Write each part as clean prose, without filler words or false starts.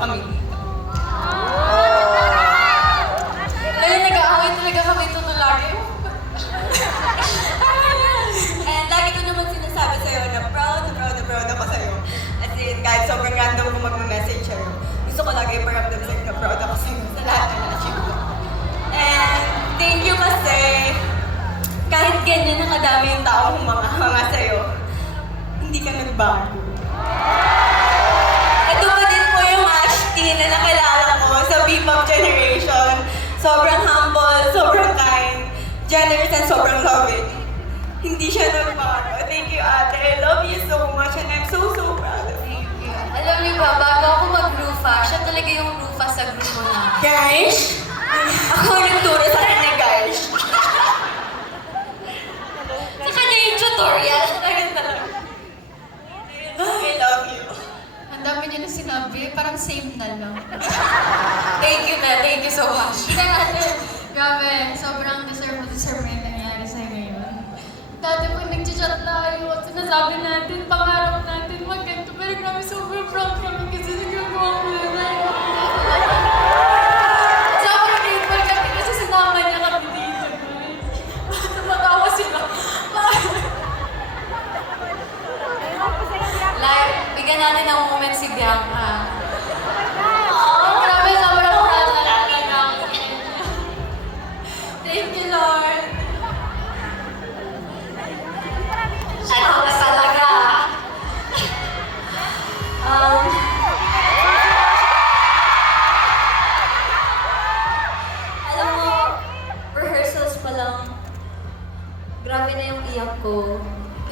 kami dito. Dahil nag-aaway talaga kami ito lagi. And lagi ko naman sinasabi sa'yo na proud ako sa'yo. As in, kahit sobrang random ko mag-message sa'yo, gusto ko lagi iparamdam sa'yo na proud ako sa'yo sa lahat na na-achieve ko. And thank you kasi kahit ganyan nakadami yung tao humanga sa'yo, hindi ka nagbago. Ito pa din po yung Ashti na nakilala ko sa P-pop generation. Sobrang humble, sobrang kind, generous, and sobrang loving. Hindi siya nagbago. Thank you, ate. I love you so much and I'm so proud of you. Alam niyo ba, bago ako mag-Rufa, siya talaga yung Rufa sa grupo na. Guys, ako ang nagturo sa kanya, guys. Sa kanya yung tutorial. I love you. Ang dami niya na sinabi, parang same na lang. Thank you, na. Thank you so much. Grabe, sobrang deserve mo yung nangyayari sa'yo ngayon. Dati pag nag-chat tayo at sinasabi natin, pangarap natin, maganda. Pero grabe, sobrang proud kami kasi nagagawa mo yun. Sobrang grateful kami kasi sinama niya kami dito. Tumatawa sila. Like, bigyan natin ng moment si Bianca. Grabe, sobrang proud na natin ako. Thank you, Lord. Ano ba talaga? Alam mo, rehearsals pa lang, grabe na yung iyak ko.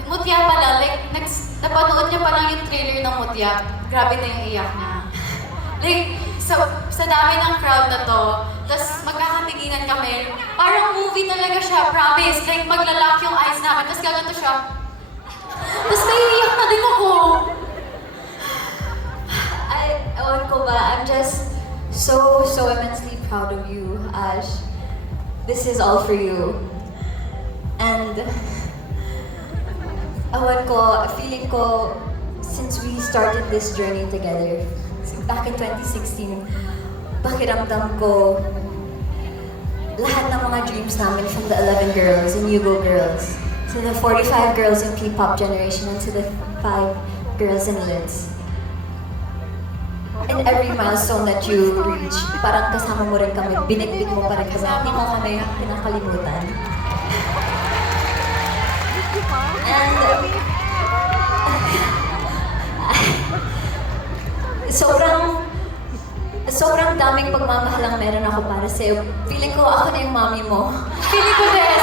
Mutya pala, like, napanood niya pa lang yung trailer ng Mutya. Grabe na yung iyak niya. Like, sa dami ng crowd na to, tapos magkakatinginan kami, parang movie talaga siya, promise. Like, maglalak yung eyes namin, tapos gaganto siya. Tapos may iyak na din ako. Ewan ko ba, I'm just so immensely proud of you, Ash. This is all for you. And, ewan ko, feeling ko, since we started this journey together, back in 2016, pakiramdam ko, lahat ng mga dreams namin from the 11 girls and Yugo girls, to the 45 girls in P-pop generation, and to the 5 girls in Lids. And every milestone that you reach, parang kasama mo rin kami, binitbit mo pa rin kami, hindi mo kami pinakalimutan. And sobrang daming pagmamahal ang meron ako para sa'yo. Feeling ko ako na yung mami mo. Feeling ko din.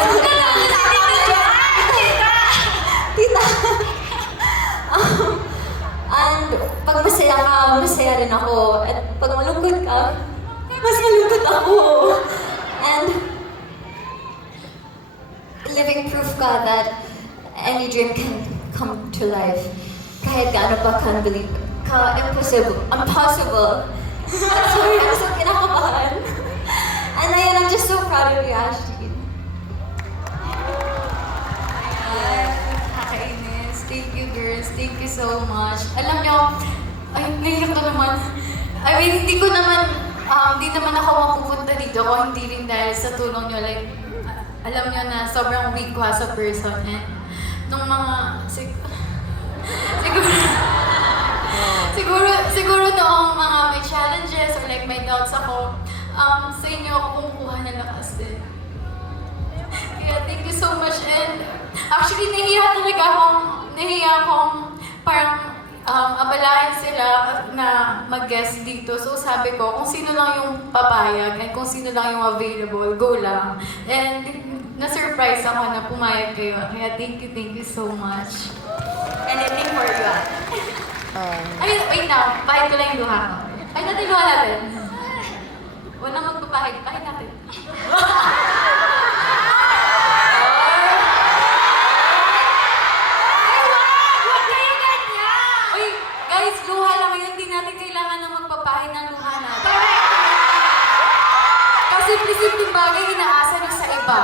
Tita! And pag masaya ka, masaya rin ako. At pag malungkot ka, mas malungkot ako. And living proof ka that any dream can come to life. Kahit gaano pa impossible. I'm so kinakabahan. And ayun, I'm just so proud of you, Ashley. Nakakainis. Thank you, girls. Thank you so much. Alam nyo, ay, naiyak na naman. I mean, hindi naman ako mapupunta dito kung hindi rin dahil sa tulong nyo. Like, alam nyo na sobrang weak ko as a person. And nung mga, siguro noong mga may challenges or like may doubts ako, sa inyo ako kumukuha ng lakas din. Kaya thank you so much. And actually, nahiya akong parang abalahin sila na mag-guest dito. So sabi ko, kung sino lang yung papayag and kung sino lang yung available, go lang. And na-surprise ako na pumayag kayo. Kaya thank you so much. Anything for you, ate. Ay, wait na. Pahid ko lang yung luha ko. Pahid natin yung luha natin. Walang magpapahid. Pahid natin. Uy, guys, luha lang yun. Hindi natin kailangan ng magpapahid ng luha natin. Kasi simpleng bagay inaasa nyo sa iba.